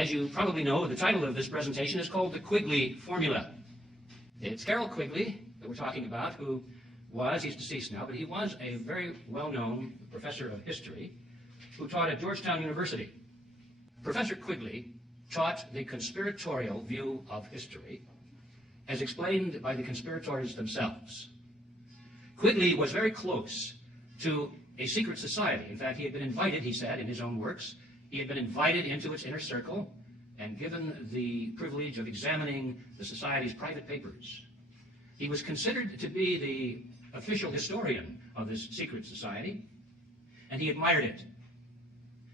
As you probably know, the title of this presentation is called the Quigley Formula. It's Harold Quigley that we're talking about, who was, he's deceased now, but he was a very well-known professor of history who taught at Georgetown University. Professor Quigley taught the conspiratorial view of history as explained by the conspirators themselves. Quigley was very close to a secret society. In fact, he had been invited, he said in his own works, he had been invited into its inner circle and given the privilege of examining the society's private papers. He was considered to be the official historian of this secret society, and he admired it.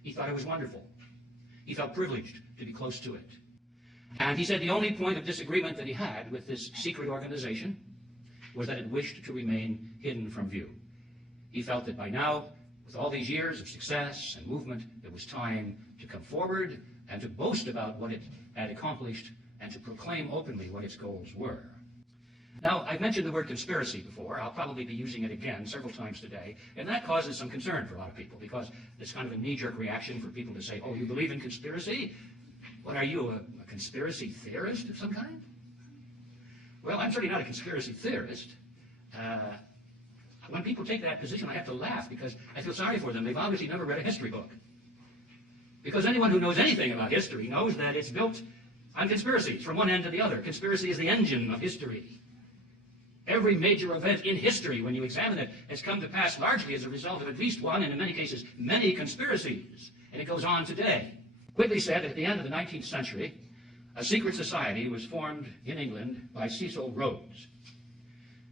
He thought it was wonderful. He felt privileged to be close to it. And he said the only point of disagreement that he had with this secret organization was that it wished to remain hidden from view. He felt that by now, with all these years of success and movement, it was time to come forward and to boast about what it had accomplished and to proclaim openly what its goals were. Now, I've mentioned the word conspiracy before. I'll probably be using it again several times today, and that causes some concern for a lot of people because it's kind of a knee-jerk reaction for people to say, oh, you believe in conspiracy? What are you, a conspiracy theorist of some kind? Well, I'm certainly not a conspiracy theorist. When people take that position, I have to laugh because I feel sorry for them. They've obviously never read a history book. Because anyone who knows anything about history knows that it's built on conspiracies from one end to the other. Conspiracy is the engine of history. Every major event in history, when you examine it, has come to pass largely as a result of at least one, and in many cases, many conspiracies. And it goes on today. Quigley said that at the end of the 19th century, a secret society was formed in England by Cecil Rhodes.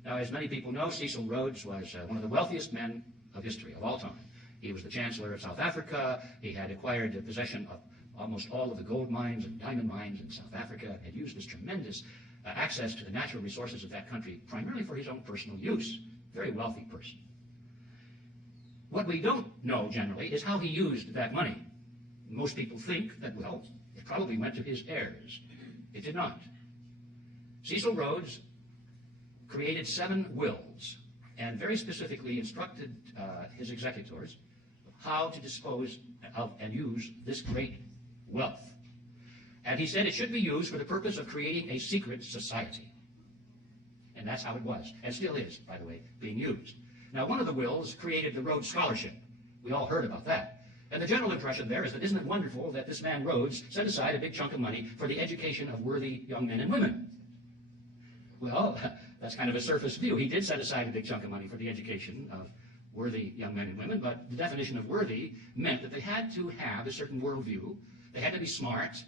Now, as many people know, Cecil Rhodes was one of the wealthiest men of history of all time. He was the Chancellor of South Africa. He had acquired possession of almost all of the gold mines and diamond mines in South Africa, and had used this tremendous access to the natural resources of that country, primarily for his own personal use. Very wealthy person. What we don't know generally is how he used that money. Most people think that, well, it probably went to his heirs. It did not. Cecil Rhodes created 7 wills and very specifically instructed his executors how to dispose of and use this great wealth. And he said it should be used for the purpose of creating a secret society. And that's how it was, and still is, by the way, being used. Now, one of the wills created the Rhodes Scholarship. We all heard about that. And the general impression there is that isn't it wonderful that this man Rhodes set aside a big chunk of money for the education of worthy young men and women? Well, that's kind of a surface view. He did set aside a big chunk of money for the education of worthy young men and women, but the definition of worthy meant that they had to have a certain worldview. They had to be smart.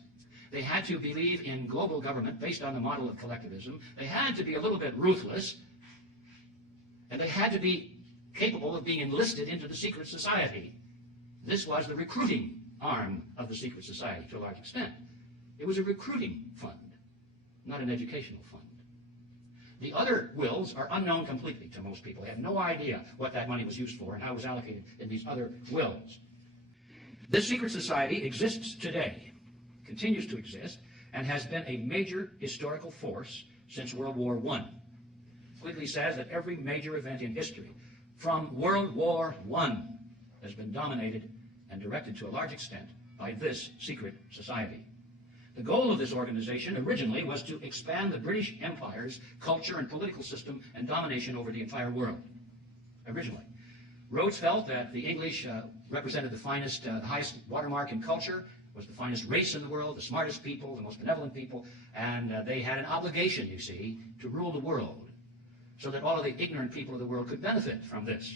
They had to believe in global government based on the model of collectivism. They had to be a little bit ruthless. And they had to be capable of being enlisted into the secret society. This was the recruiting arm of the secret society to a large extent. It was a recruiting fund, not an educational fund. The other wills are unknown completely to most people. They have no idea what that money was used for and how it was allocated in these other wills. This secret society exists today, continues to exist, and has been a major historical force since World War I. Quigley says that every major event in history from World War I has been dominated and directed to a large extent by this secret society. The goal of this organization originally was to expand the British Empire's culture and political system and domination over the entire world, originally. Rhodes felt that the English represented the finest, the highest watermark in culture, was the finest race in the world, the smartest people, the most benevolent people, and they had an obligation, you see, to rule the world so that all of the ignorant people of the world could benefit from this.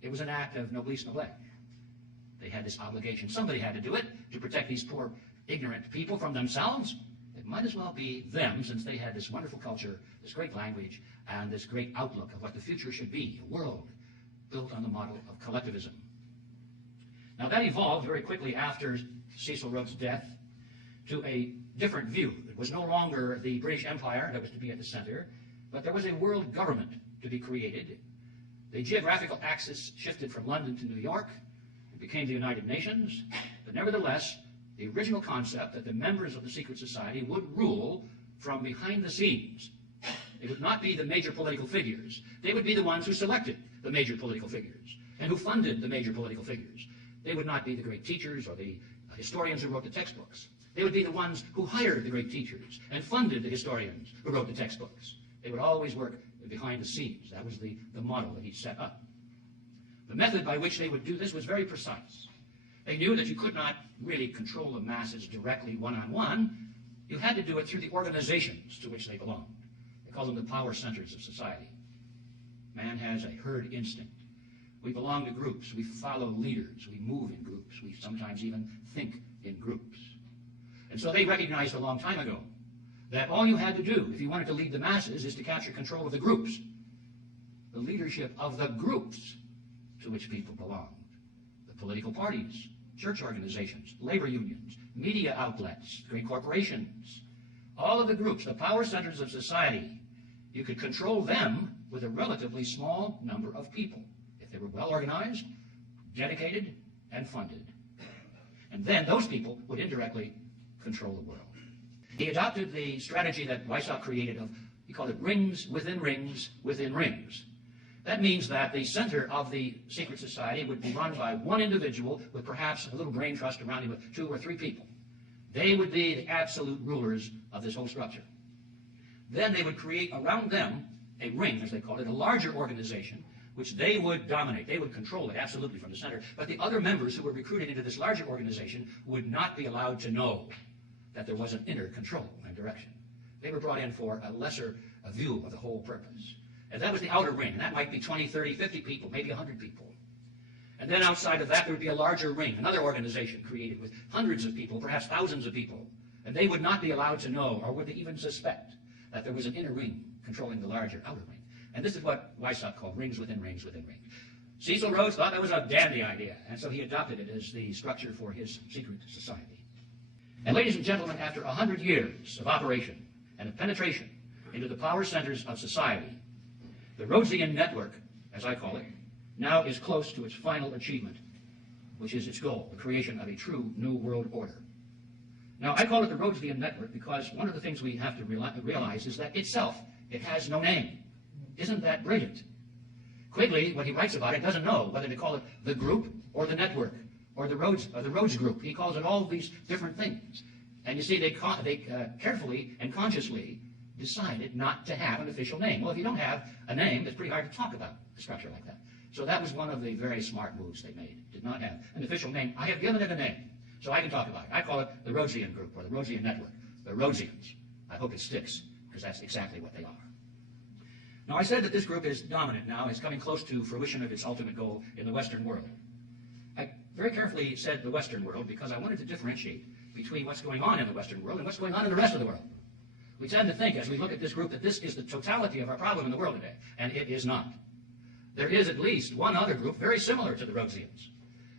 It was an act of noblesse noble. They had this obligation. Somebody had to do it to protect these poor ignorant people from themselves. It might as well be them, since they had this wonderful culture, this great language, and this great outlook of what the future should be, a world built on the model of collectivism. Now that evolved very quickly after Cecil Rhodes' death to a different view. It was no longer the British Empire that was to be at the center, but there was a world government to be created. The geographical axis shifted from London to New York. It became the United Nations, but nevertheless, the original concept that the members of the secret society would rule from behind the scenes. They would not be the major political figures. They would be the ones who selected the major political figures and who funded the major political figures. They would not be the great teachers or the historians who wrote the textbooks. They would be the ones who hired the great teachers and funded the historians who wrote the textbooks. They would always work behind the scenes. That was the model that he set up. The method by which they would do this was very precise. They knew that you could not really control the masses directly one-on-one. You had to do it through the organizations to which they belonged. They call them the power centers of society. Man has a herd instinct. We belong to groups. We follow leaders. We move in groups. We sometimes even think in groups. And so they recognized a long time ago that all you had to do if you wanted to lead the masses is to capture control of the groups, the leadership of the groups to which people belonged. The political parties, church organizations, labor unions, media outlets, great corporations, all of the groups, the power centers of society, you could control them with a relatively small number of people if they were well organized, dedicated, and funded. And then those people would indirectly control the world. He adopted the strategy that Weishaupt created of, he called it rings within rings within rings. That means that the center of the secret society would be run by one individual with perhaps a little brain trust around him with 2 or 3 people. They would be the absolute rulers of this whole structure. Then they would create around them a ring, as they called it, a larger organization, which they would dominate. They would control it absolutely from the center. But the other members who were recruited into this larger organization would not be allowed to know that there was an inner control and direction. They were brought in for a lesser view of the whole purpose. And that was the outer ring. And that might be 20, 30, 50 people, maybe 100 people. And then outside of that, there would be a larger ring, another organization created with hundreds of people, perhaps thousands of people. And they would not be allowed to know, or would they even suspect, that there was an inner ring controlling the larger outer ring. And this is what Weishaupt called rings within rings within rings. Cecil Rhodes thought that was a dandy idea, and so he adopted it as the structure for his secret society. And ladies and gentlemen, after 100 years of operation and of penetration into the power centers of society, the Rhodesian network, as I call it, now is close to its final achievement, which is its goal, the creation of a true new world order. Now, I call it the Rhodesian network because one of the things we have to realize is that itself, it has no name. Isn't that brilliant? Quigley, when he writes about it, doesn't know whether to call it the group or the network or the Rhodes group. He calls it all these different things. And you see, they carefully and consciously decided not to have an official name. Well, if you don't have a name, it's pretty hard to talk about a structure like that. So that was one of the very smart moves they made. Did not have an official name. I have given it a name, so I can talk about it. I call it the Rhodesian group or the Rhodesian network, the Rhodesians. I hope it sticks, because that's exactly what they are. Now, I said that this group is dominant now. It's coming close to fruition of its ultimate goal in the Western world. I very carefully said the Western world because I wanted to differentiate between what's going on in the Western world and what's going on in the rest of the world. We tend to think, as we look at this group, that this is the totality of our problem in the world today, and it is not. There is at least one other group very similar to the Rhodesians.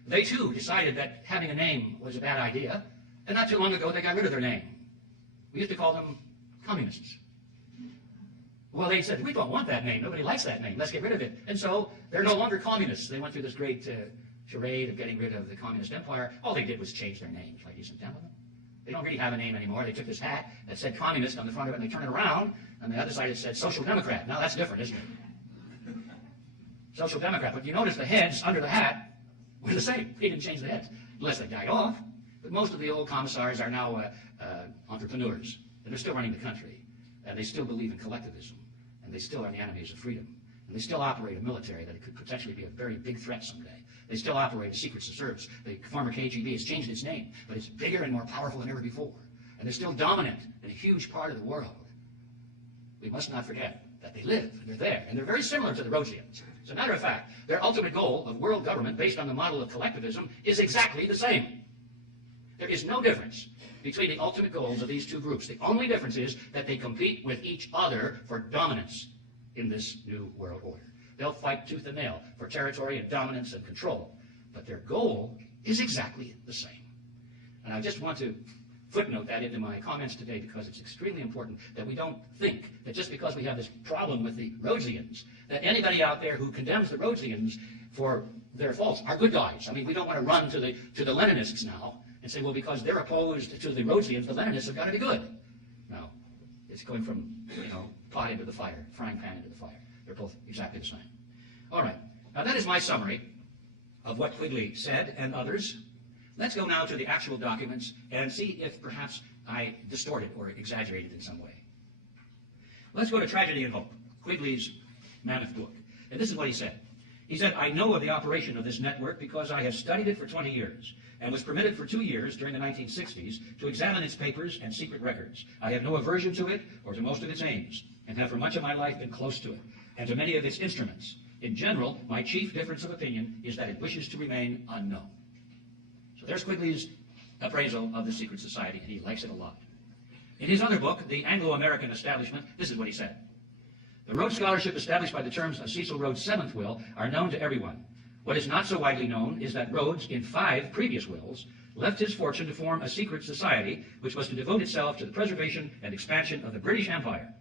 They, too, decided that having a name was a bad idea, and not too long ago they got rid of their name. We used to call them communists. Well, they said, we don't want that name. Nobody likes that name. Let's get rid of it. And so they're no longer communists. They went through this great charade of getting rid of the communist empire. All they did was change their names, ladies and gentlemen. They don't really have a name anymore. They took this hat that said communist on the front of it, and they turned it around, and the other side it said social democrat. Now, that's different, isn't it? Social democrat. But you notice the heads under the hat were the same. They didn't change the heads, unless they died off. But most of the old commissars are now entrepreneurs, and they're still running the country, and they still believe in collectivism. And they still are the enemies of freedom. And they still operate a military that could potentially be a very big threat someday. They still operate a secret service. The former KGB has changed its name, but it's bigger and more powerful than ever before. And they're still dominant in a huge part of the world. We must not forget that they live, and they're there, and they're very similar to the Rhodesians. As a matter of fact, their ultimate goal of world government based on the model of collectivism is exactly the same. There is no difference between the ultimate goals of these two groups. The only difference is that they compete with each other for dominance in this new world order. They'll fight tooth and nail for territory and dominance and control, but their goal is exactly the same. And I just want to footnote that into my comments today because it's extremely important that we don't think that just because we have this problem with the Rhodesians, that anybody out there who condemns the Rhodesians for their faults are good guys. I mean, we don't want to run to the Leninists now and say, well, because they're opposed to the Rhodesians, the Leninists have got to be good. No. It's going from, pot into the fire, frying pan into the fire. They're both exactly the same. All right. Now, that is my summary of what Quigley said and others. Let's go now to the actual documents and see if perhaps I distorted or exaggerated in some way. Let's go to Tragedy and Hope, Quigley's mammoth book. And this is what he said. He said, I know of the operation of this network because I have studied it for 20 years and was permitted for 2 years during the 1960s to examine its papers and secret records. I have no aversion to it or to most of its aims, and have for much of my life been close to it and to many of its instruments. In general, my chief difference of opinion is that it wishes to remain unknown. So there's Quigley's appraisal of the secret society, and he likes it a lot. In his other book, The Anglo-American Establishment, this is what he said. The Rhodes Scholarship established by the terms of Cecil Rhodes' seventh will are known to everyone. What is not so widely known is that Rhodes, in 5 previous wills, left his fortune to form a secret society which was to devote itself to the preservation and expansion of the British Empire.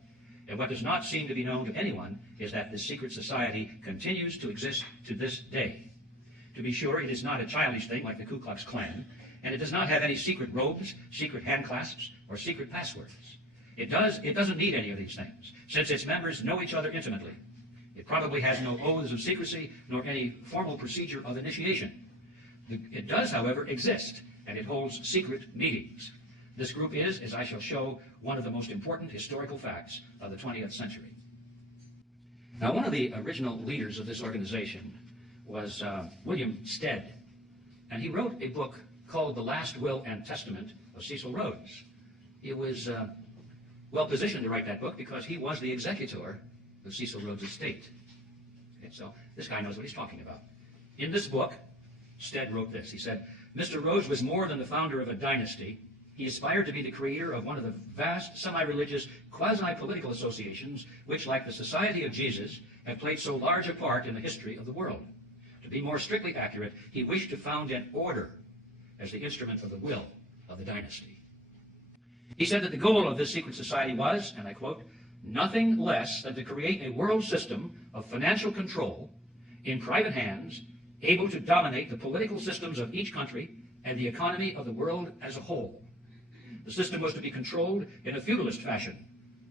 And what does not seem to be known to anyone is that this secret society continues to exist to this day. To be sure, it is not a childish thing like the Ku Klux Klan, and it does not have any secret robes, secret handclasps, or secret passwords. It doesn't need any of these things, since its members know each other intimately. It probably has no oaths of secrecy, nor any formal procedure of initiation. It does, however, exist, and it holds secret meetings. This group is, as I shall show, one of the most important historical facts of the 20th century. Now, one of the original leaders of this organization was William Stead, and he wrote a book called The Last Will and Testament of Cecil Rhodes. He was well positioned to write that book because he was the executor of Cecil Rhodes' estate. Okay, so this guy knows what he's talking about. In this book, Stead wrote this. He said, Mr. Rhodes was more than the founder of a dynasty. He aspired to be the creator of one of the vast semi-religious, quasi-political associations which, like the Society of Jesus, have played so large a part in the history of the world. To be more strictly accurate, he wished to found an order as the instrument of the will of the dynasty. He said that the goal of this secret society was, and I quote, nothing less than to create a world system of financial control in private hands, able to dominate the political systems of each country and the economy of the world as a whole. The system was to be controlled in a feudalist fashion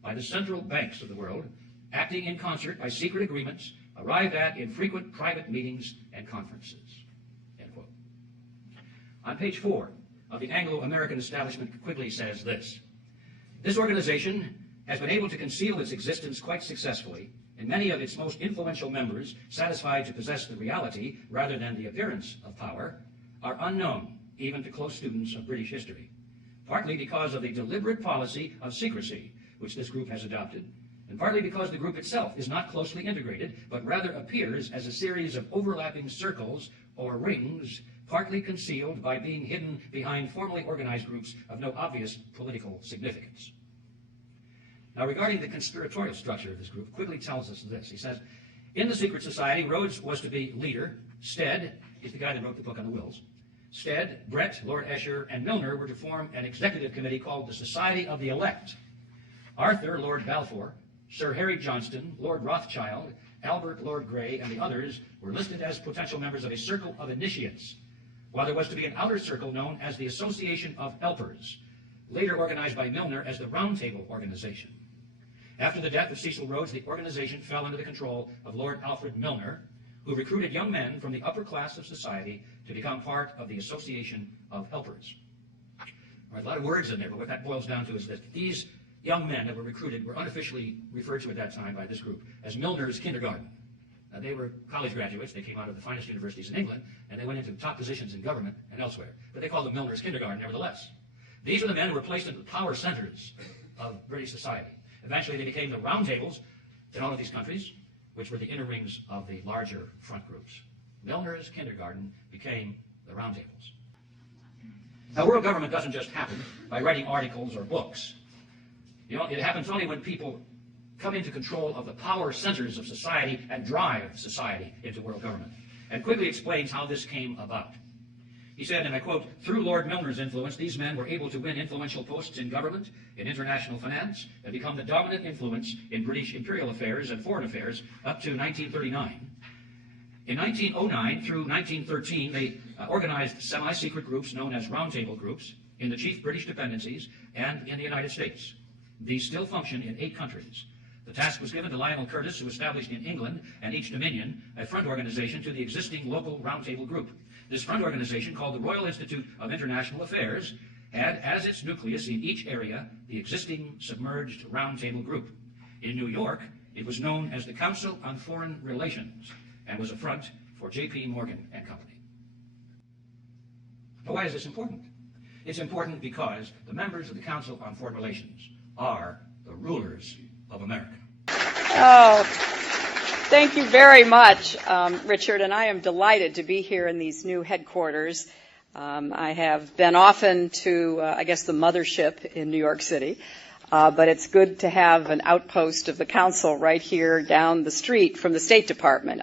by the central banks of the world, acting in concert by secret agreements arrived at in frequent private meetings and conferences. End quote. On page 4 of the Anglo-American Establishment, Quigley says this. This organization has been able to conceal its existence quite successfully, and many of its most influential members, satisfied to possess the reality rather than the appearance of power, are unknown even to close students of British history, partly because of the deliberate policy of secrecy which this group has adopted, and partly because the group itself is not closely integrated, but rather appears as a series of overlapping circles or rings, partly concealed by being hidden behind formally organized groups of no obvious political significance. Now, regarding the conspiratorial structure of this group, Quigley tells us this. He says, in the secret society, Rhodes was to be leader. Stead, he's the guy that wrote the book on the wills. Stead, Brett, Lord Esher, and Milner were to form an executive committee called the Society of the Elect. Arthur, Lord Balfour, Sir Harry Johnston, Lord Rothschild, Albert, Lord Grey, and the others were listed as potential members of a circle of initiates, while there was to be an outer circle known as the Association of Helpers, later organized by Milner as the Round Table Organization. After the death of Cecil Rhodes, the organization fell under the control of Lord Alfred Milner, who recruited young men from the upper class of society to become part of the Association of Helpers. All right, a lot of words in there, but what that boils down to is that these young men that were recruited were unofficially referred to at that time by this group as Milner's kindergarten. They were college graduates. They came out of the finest universities in England, and they went into top positions in government and elsewhere. But they called them Milner's kindergarten nevertheless. These were the men who were placed into the power centers of British society. Eventually, they became the round tables in all of these countries, which were the inner rings of the larger front groups. Milner's kindergarten became the round tables. Now, world government doesn't just happen by writing articles or books. You know, it happens only when people come into control of the power centers of society and drive society into world government. And Quigley explains how this came about. He said, and I quote, through Lord Milner's influence, these men were able to win influential posts in government, in international finance, and become the dominant influence in British imperial affairs and foreign affairs up to 1939. In 1909 through 1913, they organized semi-secret groups known as roundtable groups in the chief British dependencies and in the United States. These still function in 8 countries. The task was given to Lionel Curtis, who established in England and each dominion a front organization to the existing local roundtable group. This front organization, called the Royal Institute of International Affairs, had as its nucleus in each area the existing submerged roundtable group. In New York, it was known as the Council on Foreign Relations and was a front for J.P. Morgan and Company. But why is this important? It's important because the members of the Council on Foreign Relations are the rulers of America. Oh, thank you very much, Richard, and I am delighted to be here in these new headquarters. I have been often to, I guess, the mothership in New York City, but it's good to have an outpost of the Council right here down the street from the State Department.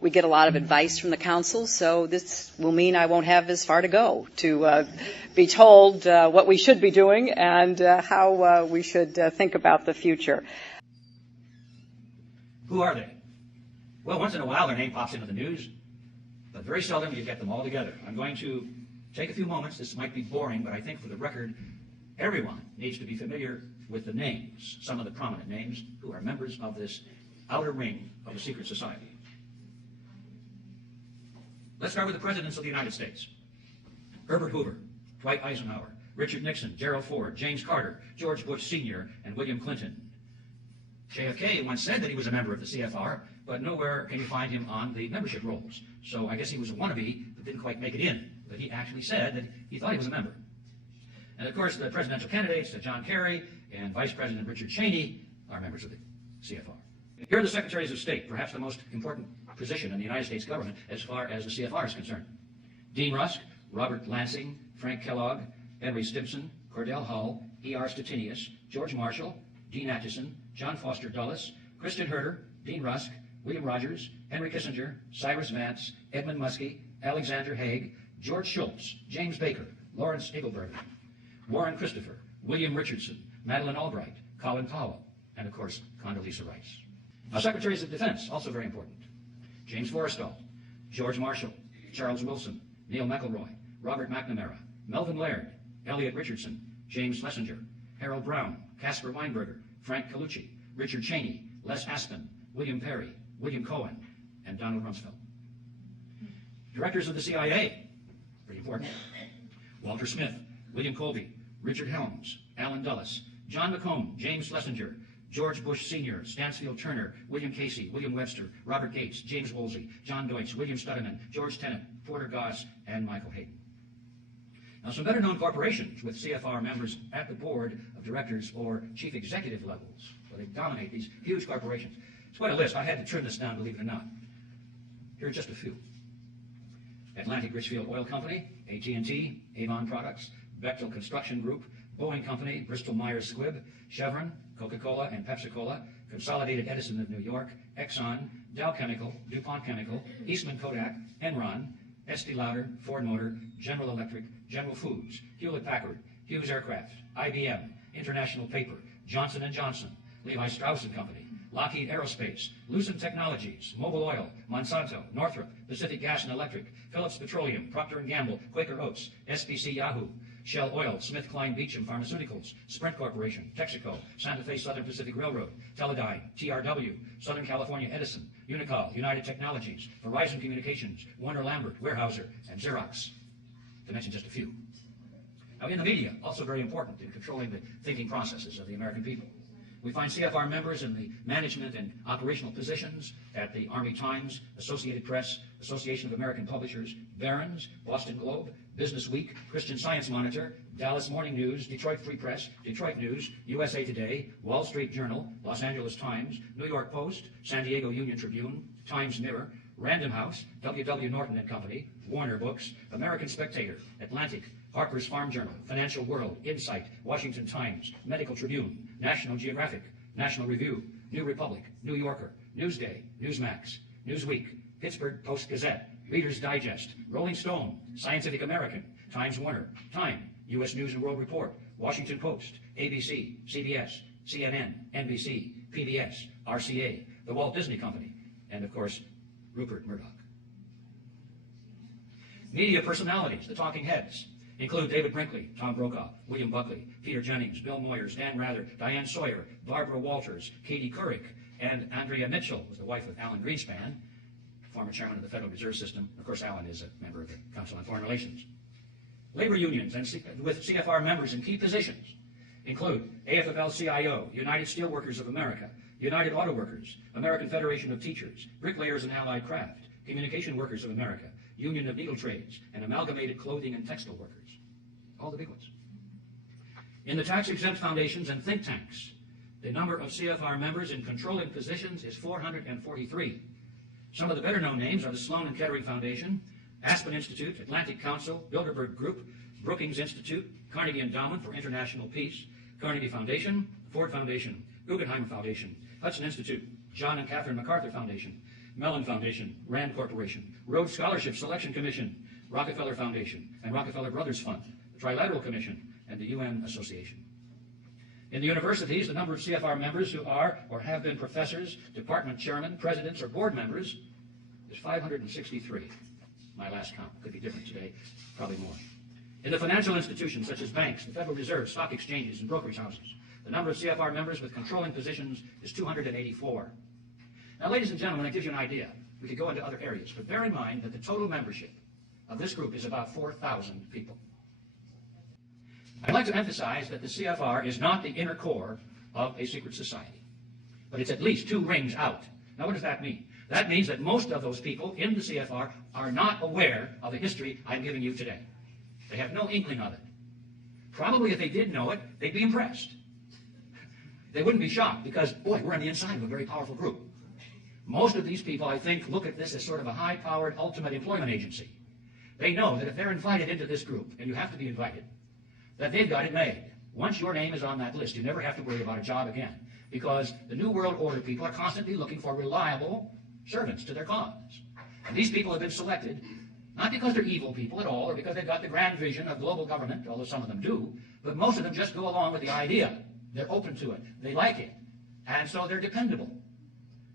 We get a lot of advice from the Council, so this will mean I won't have as far to go to be told what we should be doing and how we should think about the future. Who are they? Well, once in a while their name pops into the news, but very seldom you get them all together. I'm going to take a few moments. This might be boring, but I think for the record, everyone needs to be familiar with the names, some of the prominent names, who are members of this outer ring of a secret society. Let's start with the presidents of the United States. Herbert Hoover, Dwight Eisenhower, Richard Nixon, Gerald Ford, James Carter, George Bush Sr., and William Clinton. JFK once said that he was a member of the CFR, but nowhere can you find him on the membership rolls. So I guess he was a wannabe that didn't quite make it in. But he actually said that he thought he was a member. And of course, the presidential candidates, John Kerry and Vice President Richard Cheney, are members of the CFR. Here are the secretaries of state, perhaps the most important position in the United States government as far as the CFR is concerned. Dean Rusk, Robert Lansing, Frank Kellogg, Henry Stimson, Cordell Hull, E.R. Stettinius, George Marshall, Dean Acheson, John Foster Dulles, Kristen Herter, Dean Rusk, William Rogers, Henry Kissinger, Cyrus Vance, Edmund Muskie, Alexander Haig, George Shultz, James Baker, Lawrence Eagleburger, Warren Christopher, William Richardson, Madeleine Albright, Colin Powell, and of course, Condoleezza Rice. Now, Secretaries of Defense, also very important. James Forrestal, George Marshall, Charles Wilson, Neil McElroy, Robert McNamara, Melvin Laird, Elliot Richardson, James Schlesinger, Harold Brown, Caspar Weinberger, Frank Colucci, Richard Cheney, Les Aspin, William Perry, William Cohen, and Donald Rumsfeld. Directors of the CIA, pretty important. Walter Smith, William Colby, Richard Helms, Alan Dulles, John McComb, James Schlesinger, George Bush Sr., Stansfield Turner, William Casey, William Webster, Robert Gates, James Woolsey, John Deutsch, William Studeman, George Tenet, Porter Goss, and Michael Hayden. Now, some better-known corporations with CFR members at the board of directors or chief executive levels, where they dominate these huge corporations. It's quite a list. I had to trim this down, believe it or not. Here are just a few. Atlantic Richfield Oil Company, AT&T, Avon Products, Bechtel Construction Group, Boeing Company, Bristol Myers Squibb, Chevron, Coca-Cola and Pepsi-Cola, Consolidated Edison of New York, Exxon, Dow Chemical, DuPont Chemical, Eastman Kodak, Enron, Estee Lauder, Ford Motor, General Electric, General Foods, Hewlett-Packard, Hughes Aircraft, IBM, International Paper, Johnson & Johnson, Levi Strauss & Company, Lockheed Aerospace, Lucent Technologies, Mobil Oil, Monsanto, Northrop, Pacific Gas and Electric, Phillips Petroleum, Procter & Gamble, Quaker Oats, SBC Yahoo, Shell Oil, SmithKline Beecham Pharmaceuticals, Sprint Corporation, Texaco, Santa Fe Southern Pacific Railroad, Teledyne, TRW, Southern California Edison, Unicol, United Technologies, Verizon Communications, Warner Lambert, Weyerhaeuser, and Xerox, to mention just a few. Now, in the media, also very important in controlling the thinking processes of the American people. We find CFR members in the management and operational positions at the Army Times, Associated Press, Association of American Publishers, Barron's, Boston Globe, Business Week, Christian Science Monitor, Dallas Morning News, Detroit Free Press, Detroit News, USA Today, Wall Street Journal, Los Angeles Times, New York Post, San Diego Union Tribune, Times Mirror, Random House, W.W. Norton and Company, Warner Books, American Spectator, Atlantic, Harper's Farm Journal, Financial World, Insight, Washington Times, Medical Tribune, National Geographic, National Review, New Republic, New Yorker, Newsday, Newsmax, Newsweek, Pittsburgh Post-Gazette, Reader's Digest, Rolling Stone, Scientific American, Times Warner, Time, U.S. News and World Report, Washington Post, ABC, CBS, CNN, NBC, PBS, RCA, The Walt Disney Company, and of course, Rupert Murdoch. Media personalities, the talking heads, include David Brinkley, Tom Brokaw, William Buckley, Peter Jennings, Bill Moyers, Dan Rather, Diane Sawyer, Barbara Walters, Katie Couric, and Andrea Mitchell, was the wife of Alan Greenspan, former chairman of the Federal Reserve System. Of course, Alan is a member of the Council on Foreign Relations. Labor unions with CFR members in key positions include AFL-CIO, United Steelworkers of America, United Auto Workers, American Federation of Teachers, Bricklayers and Allied Craft, Communication Workers of America, Union of Needle Trades, and Amalgamated Clothing and Textile Workers. All the big ones. In the tax-exempt foundations and think tanks, the number of CFR members in controlling positions is 443. Some of the better-known names are the Sloan and Kettering Foundation, Aspen Institute, Atlantic Council, Bilderberg Group, Brookings Institute, Carnegie Endowment for International Peace, Carnegie Foundation, Ford Foundation, Guggenheim Foundation, Hudson Institute, John and Catherine MacArthur Foundation, Mellon Foundation, Rand Corporation, Rhodes Scholarship Selection Commission, Rockefeller Foundation, and Rockefeller Brothers Fund, the Trilateral Commission, and the UN Association. In the universities, the number of CFR members who are or have been professors, department chairmen, presidents, or board members is 563. My last count. Could be different today, probably more. In the financial institutions such as banks, the Federal Reserve, stock exchanges, and brokerage houses, the number of CFR members with controlling positions is 284. Now, ladies and gentlemen, that gives you an idea. We could go into other areas, but bear in mind that the total membership of this group is about 4,000 people. I'd like to emphasize that the CFR is not the inner core of a secret society, but it's at least 2 rings out. Now, what does that mean? That means that most of those people in the CFR are not aware of the history I'm giving you today. They have no inkling of it. Probably if they did know it, they'd be impressed. They wouldn't be shocked because, boy, we're on the inside of a very powerful group. Most of these people, I think, look at this as sort of a high-powered ultimate employment agency. They know that if they're invited into this group, and you have to be invited, that they've got it made. Once your name is on that list, you never have to worry about a job again, because the New World Order people are constantly looking for reliable servants to their cause. And these people have been selected, not because they're evil people at all, or because they've got the grand vision of global government, although some of them do, but most of them just go along with the idea. They're open to it. They like it. And so they're dependable.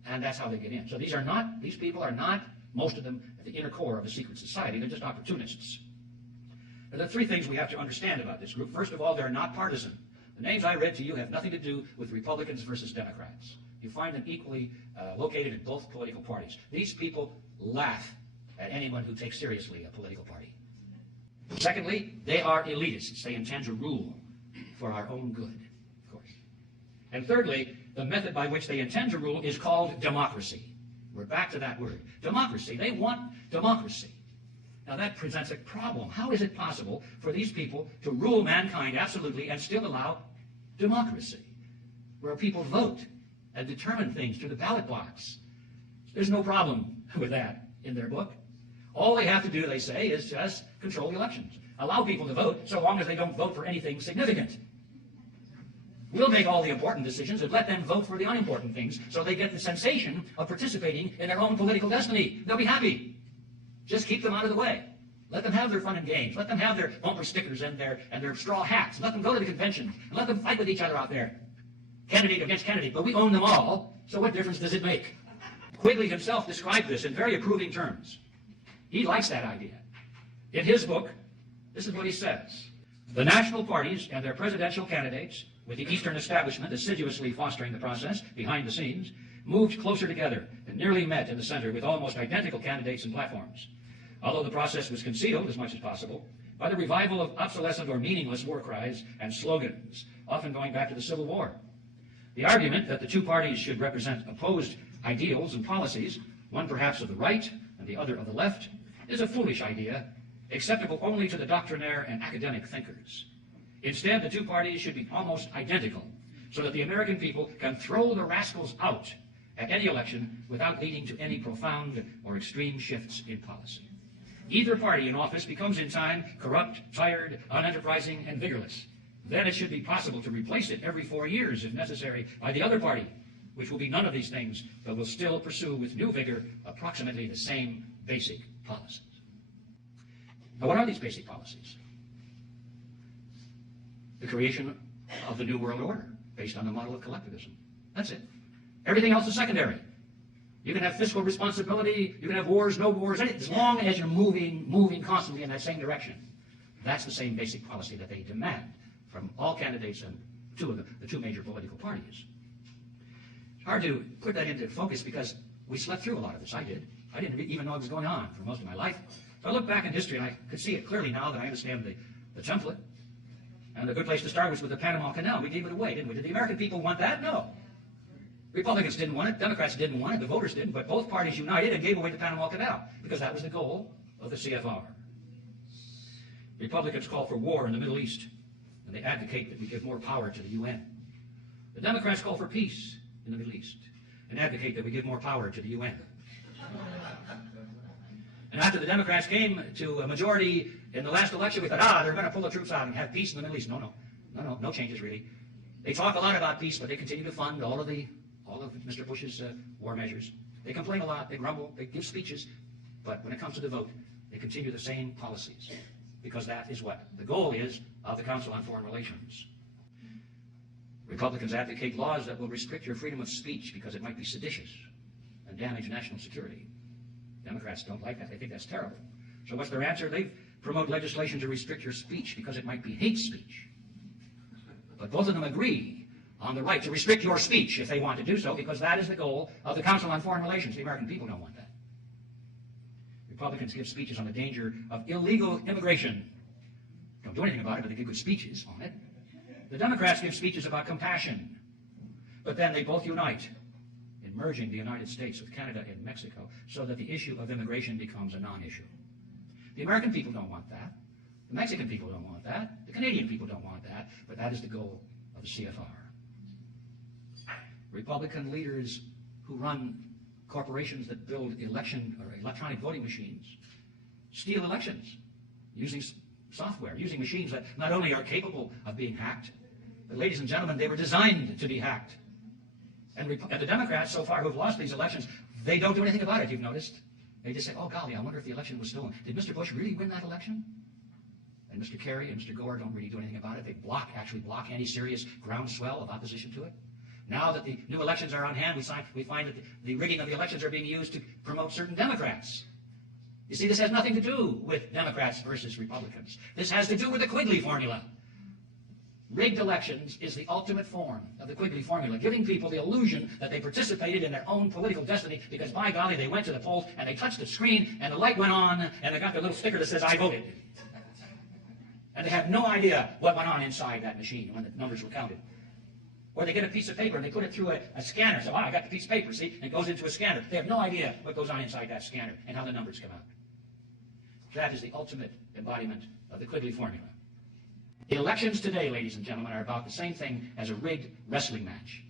And that's how they get in. So these people are not, most of them, at the inner core of a secret society. They're just opportunists. There are 3 things we have to understand about this group. First of all, they're not partisan. The names I read to you have nothing to do with Republicans versus Democrats. You find them equally located in both political parties. These people laugh at anyone who takes seriously a political party. Secondly, they are elitists. They intend to rule for our own good, of course. And thirdly, the method by which they intend to rule is called democracy. We're back to that word. Democracy. They want democracy. Now that presents a problem. How is it possible for these people to rule mankind absolutely and still allow democracy, where people vote and determine things through the ballot box? There's no problem with that in their book. All they have to do, they say, is just control the elections. Allow people to vote so long as they don't vote for anything significant. We'll make all the important decisions and let them vote for the unimportant things so they get the sensation of participating in their own political destiny. They'll be happy. Just keep them out of the way. Let them have their fun and games. Let them have their bumper stickers and their straw hats. Let them go to the convention. And let them fight with each other out there. Candidate against candidate. But we own them all, so what difference does it make? Quigley himself described this in very approving terms. He likes that idea. In his book, this is what he says. The national parties and their presidential candidates, with the Eastern establishment assiduously fostering the process behind the scenes, moved closer together and nearly met in the center with almost identical candidates and platforms. Although the process was concealed as much as possible by the revival of obsolescent or meaningless war cries and slogans, often going back to the Civil War. The argument that the 2 parties should represent opposed ideals and policies, one perhaps of the right and the other of the left, is a foolish idea, acceptable only to the doctrinaire and academic thinkers. Instead, the 2 parties should be almost identical, so that the American people can throw the rascals out at any election without leading to any profound or extreme shifts in policy. Either party in office becomes in time corrupt, tired, unenterprising, and vigorless. Then it should be possible to replace it every 4 years, if necessary, by the other party, which will be none of these things, but will still pursue with new vigor approximately the same basic policies. Now, what are these basic policies? The creation of the New World Order, based on the model of collectivism. That's it. Everything else is secondary. You can have fiscal responsibility, you can have wars, no wars, as long as you're moving constantly in that same direction. That's the same basic policy that they demand from all candidates and the 2 major political parties. It's hard to put that into focus because we slept through a lot of this. I did. I didn't even know it was going on for most of my life. So I look back in history, and I could see it clearly now that I understand the template. And a good place to start was with the Panama Canal. We gave it away, didn't we? Did the American people want that? No. Republicans didn't want it. Democrats didn't want it. The voters didn't. But both parties united and gave away the Panama Canal because that was the goal of the CFR. Republicans call for war in the Middle East, and they advocate that we give more power to the UN. The Democrats call for peace in the Middle East and advocate that we give more power to the UN. And after the Democrats came to a majority in the last election, we thought, they're going to pull the troops out and have peace in the Middle East. No changes really. They talk a lot about peace, but they continue to fund all of Mr. Bush's war measures. They complain a lot, they grumble, they give speeches, but when it comes to the vote, they continue the same policies, because that is what the goal is of the Council on Foreign Relations. Republicans advocate laws that will restrict your freedom of speech because it might be seditious and damage national security. Democrats don't like that. They think that's terrible. So what's their answer? They promote legislation to restrict your speech because it might be hate speech. But both of them agree on the right to restrict your speech if they want to do so, because that is the goal of the Council on Foreign Relations. The American people don't want that. Republicans give speeches on the danger of illegal immigration. Don't do anything about it, but they give good speeches on it. The Democrats give speeches about compassion. But then they both unite in merging the United States with Canada and Mexico so that the issue of immigration becomes a non-issue. The American people don't want that. The Mexican people don't want that. The Canadian people don't want that. But that is the goal of the CFR. Republican leaders who run corporations that build election or electronic voting machines steal elections using software, using machines that not only are capable of being hacked, but ladies and gentlemen, they were designed to be hacked. And the Democrats, so far, who have lost these elections, they don't do anything about it, you've noticed. They just say, oh, golly, I wonder if the election was stolen. Did Mr. Bush really win that election? And Mr. Kerry and Mr. Gore don't really do anything about it. They actually block any serious groundswell of opposition to it. Now that the new elections are on hand, we find that the rigging of the elections are being used to promote certain Democrats. You see, this has nothing to do with Democrats versus Republicans. This has to do with the Quigley formula. Rigged elections is the ultimate form of the Quigley formula, giving people the illusion that they participated in their own political destiny because, by golly, they went to the polls and they touched the screen and the light went on and they got their little sticker that says, I voted. And they have no idea what went on inside that machine when the numbers were counted. Or they get a piece of paper and they put it through a scanner. So, I got the piece of paper, see? And it goes into a scanner. They have no idea what goes on inside that scanner and how the numbers come out. That is the ultimate embodiment of the Quigley formula. The elections today, ladies and gentlemen, are about the same thing as a rigged wrestling match.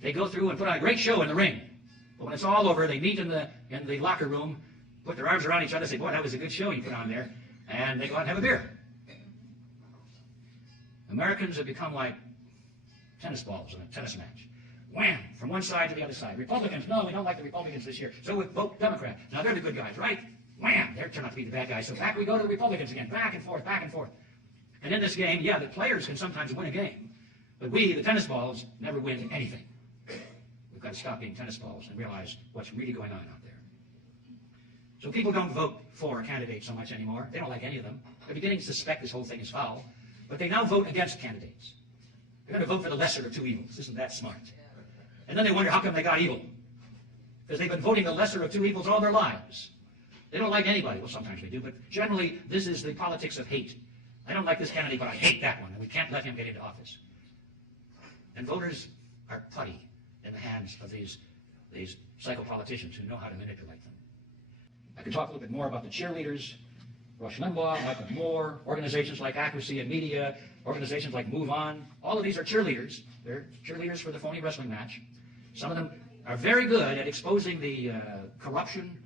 They go through and put on a great show in the ring. But when it's all over, they meet in the locker room, put their arms around each other, say, boy, that was a good show you put on there. And they go out and have a beer. Americans have become like tennis balls in a tennis match. Wham! From one side to the other side. Republicans, no, we don't like the Republicans this year, so we vote Democrat. Now they're the good guys, right? Wham! They turn out to be the bad guys. So back we go to the Republicans again, back and forth, back and forth. And in this game, yeah, the players can sometimes win a game, but we, the tennis balls, never win anything. We've got to stop being tennis balls and realize what's really going on out there. So people don't vote for candidates so much anymore. They don't like any of them. They're beginning to suspect this whole thing is foul, but they now vote against candidates. They're going to vote for the lesser of two evils. Isn't that smart? And then they wonder how come they got evil. Because they've been voting the lesser of two evils all their lives. They don't like anybody. Well, sometimes they do, but generally this is the politics of hate. I don't like this candidate, but I hate that one, and we can't let him get into office. And voters are putty in the hands of these psychopoliticians who know how to manipulate them. I could talk a little bit more about the cheerleaders, Rush Limbaugh, Michael Moore, organizations like Accuracy in Media, organizations like Move On. All of these are cheerleaders. They're cheerleaders for the phony wrestling match. Some of them are very good at exposing the corruption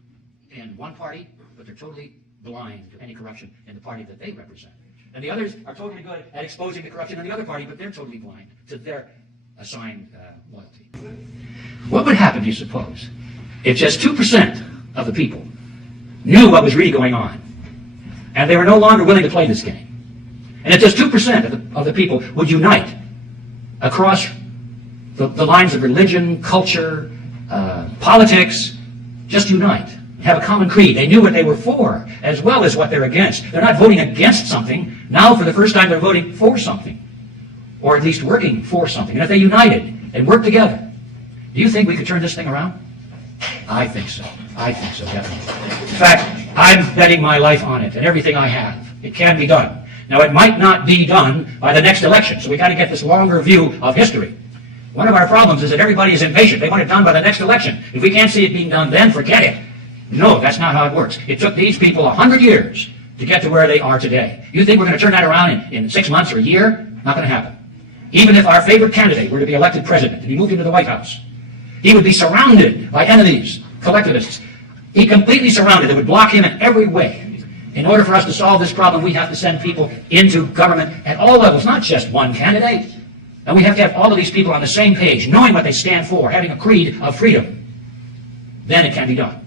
in one party, but they're totally blind to any corruption in the party that they represent. And the others are totally good at exposing the corruption in the other party, but they're totally blind to their assigned loyalty. What would happen, do you suppose, if just 2% of the people knew what was really going on, and they were no longer willing to play this game? And if just 2% of the people would unite across the lines of religion, culture, politics, just unite, have a common creed. They knew what they were for as well as what they're against. They're not voting against something. Now, for the first time, they're voting for something, or at least working for something. And if they united and worked together, do you think we could turn this thing around? I think so. I think so, definitely. In fact, I'm betting my life on it and everything I have. It can be done. Now, it might not be done by the next election, so we got to get this longer view of history. One of our problems is that everybody is impatient. They want it done by the next election. If we can't see it being done then, forget it. No, that's not how it works. It took these people 100 years to get to where they are today. You think we're going to turn that around in 6 months or a year? Not going to happen. Even if our favorite candidate were to be elected president and he moved into the White House, he would be surrounded by enemies, collectivists. He completely surrounded. They would block him in every way. In order for us to solve this problem, we have to send people into government at all levels, not just one candidate. And we have to have all of these people on the same page, knowing what they stand for, having a creed of freedom. Then it can be done.